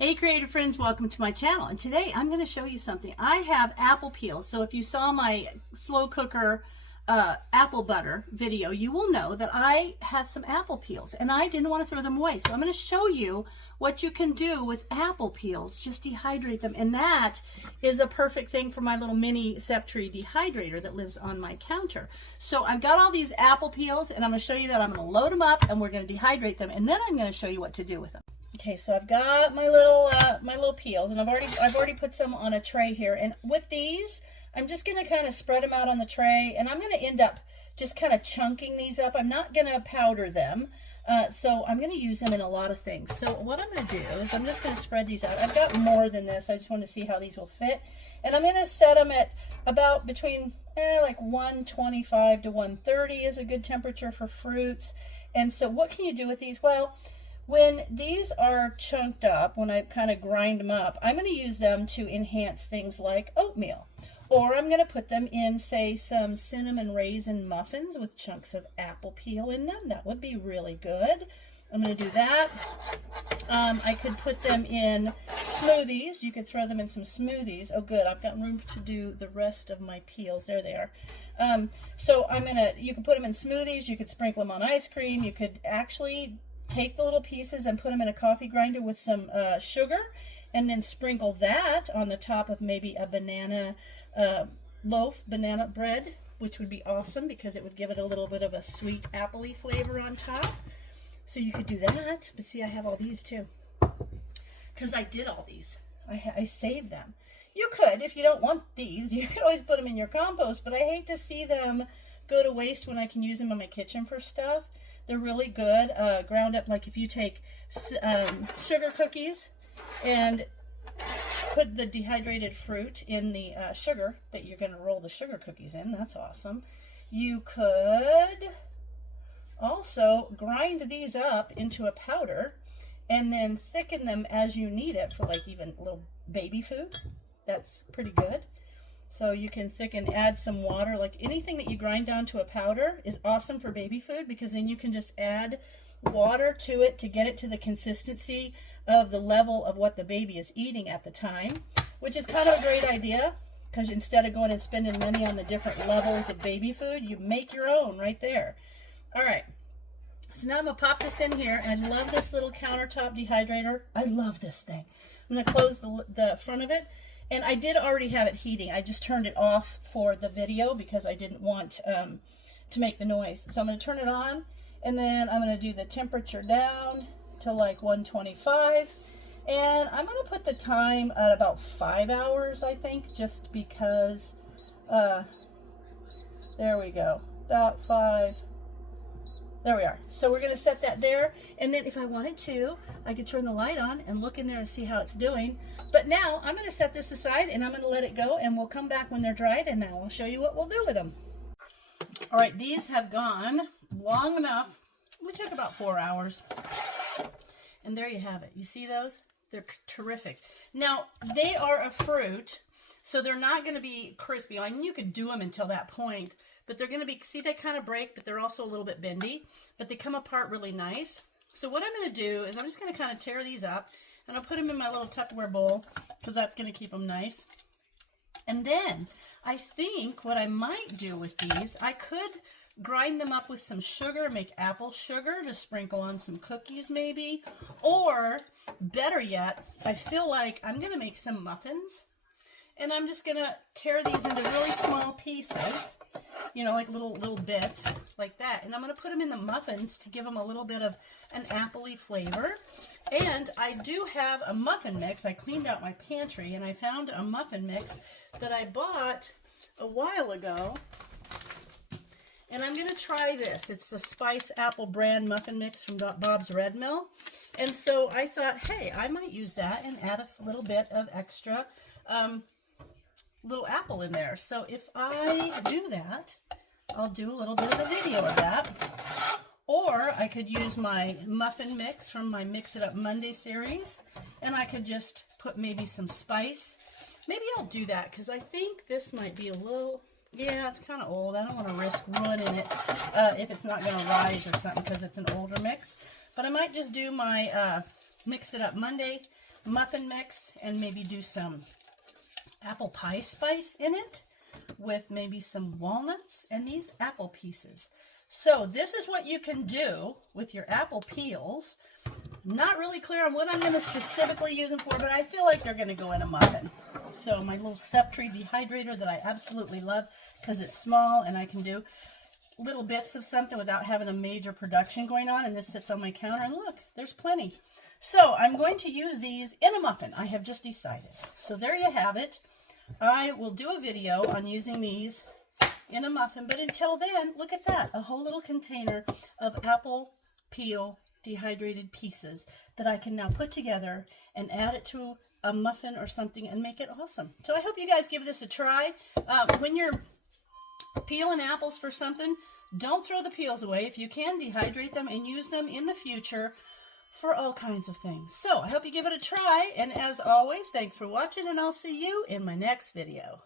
Hey creative friends, welcome to my channel, and today I'm going to show you something. I have apple peels, so if you saw my slow cooker apple butter video, you will know that I have some apple peels and I didn't want to throw them away. So I'm going to show you what you can do with apple peels, just dehydrate them, and that is a perfect thing for my little mini Septree dehydrator that lives on my counter. So I've got all these apple peels and I'm going to show you that I'm going to load them up and we're going to dehydrate them, and then I'm going to show you what to do with them. Okay, so I've got my little peels, and I've already put some on a tray here. And with these, I'm just going to kind of spread them out on the tray, and I'm going to end up just kind of chunking these up. I'm not going to powder them, so I'm going to use them in a lot of things. So what I'm going to do is I'm just going to spread these out. I've got more than this. I just want to see how these will fit, and I'm going to set them at about between like 125 to 130 is a good temperature for fruits. And so what can you do with these? Well, when these are chunked up, when I kind of grind them up, I'm going to use them to enhance things like oatmeal. Or I'm going to put them in, say, some cinnamon raisin muffins with chunks of apple peel in them. That would be really good. I'm going to do that. I could put them in smoothies. You could throw them in some smoothies. Oh, good. I've got room to do the rest of my peels. There they are. So you could put them in smoothies. You could sprinkle them on ice cream. You could actually take the little pieces and put them in a coffee grinder with some sugar, and then sprinkle that on the top of maybe a banana loaf, banana bread, which would be awesome because it would give it a little bit of a sweet appley flavor on top. So you could do that. But see, I have all these too because I did all these. I saved them. You could, if you don't want these, you could always put them in your compost, but I hate to see them go to waste when I can use them in my kitchen for stuff. They're really good, ground up, like if you take sugar cookies and put the dehydrated fruit in the sugar that you're going to roll the sugar cookies in. That's awesome. You could also grind these up into a powder and then thicken them as you need it for like even a little baby food. That's pretty good. So you can thicken, add some water, like anything that you grind down to a powder is awesome for baby food, because then you can just add water to it to get it to the consistency of the level of what the baby is eating at the time, which is kind of a great idea, because instead of going and spending money on the different levels of baby food, you make your own right there. All right. So now I'm going to pop this in here, and I love this little countertop dehydrator. I love this thing. I'm going to close the front of it. And I did already have it heating. I just turned it off for the video because I didn't want to make the noise. So I'm going to turn it on, and then I'm going to do the temperature down to like 125. And I'm going to put the time at about 5 hours, I think, just because, there we go, about 5. There we are. So we're going to set that there, and then if I wanted to, I could turn the light on and look in there and see how it's doing. But now I'm going to set this aside and I'm going to let it go, and we'll come back when they're dried, and now I'll show you what we'll do with them. All right, these have gone long enough. We took about 4 hours, and there you have it. You see those? They're terrific. Now, they are a fruit, so they're not going to be crispy. I mean, you could do them until that point, but they're going to be, see, they kind of break, but they're also a little bit bendy, but they come apart really nice. So what I'm going to do is I'm just going to kind of tear these up, and I'll put them in my little Tupperware bowl, because that's going to keep them nice. And then I think what I might do with these, I could grind them up with some sugar, make apple sugar to sprinkle on some cookies maybe, or better yet, I feel like I'm going to make some muffins, and I'm just going to tear these into really small pieces, you know, like little bits like that. And I'm going to put them in the muffins to give them a little bit of an appley flavor. And I do have a muffin mix. I cleaned out my pantry and I found a muffin mix that I bought a while ago. And I'm going to try this. It's the Spice Apple brand muffin mix from Bob's Red Mill. And so I thought, hey, I might use that and add a little bit of extra little apple in there. So if I do that, I'll do a little bit of a video of that. Or I could use my muffin mix from my Mix It Up Monday series, and I could just put maybe some spice. Maybe I'll do that because I think this might be a little, yeah, it's kind of old. I don't want to risk ruining it if it's not going to rise or something because it's an older mix. But I might just do my Mix It Up Monday muffin mix and maybe do some apple pie spice in it with maybe some walnuts and these apple pieces. So this is what you can do with your apple peels. I'm not really clear on what I'm going to specifically use them for, but I feel like they're going to go in a muffin. So my little Septree dehydrator that I absolutely love because it's small and I can do little bits of something without having a major production going on, and this sits on my counter, and look, there's plenty. So I'm going to use these in a muffin. I have just decided. So there you have it. I will do a video on using these in a muffin, but until then, look at that, a whole little container of apple peel dehydrated pieces that I can now put together and add it to a muffin or something and make it awesome. So I hope you guys give this a try. When you're peeling apples for something, don't throw the peels away. If you can, dehydrate them and use them in the future for all kinds of things. So I hope you give it a try, and as always, thanks for watching, and I'll see you in my next video.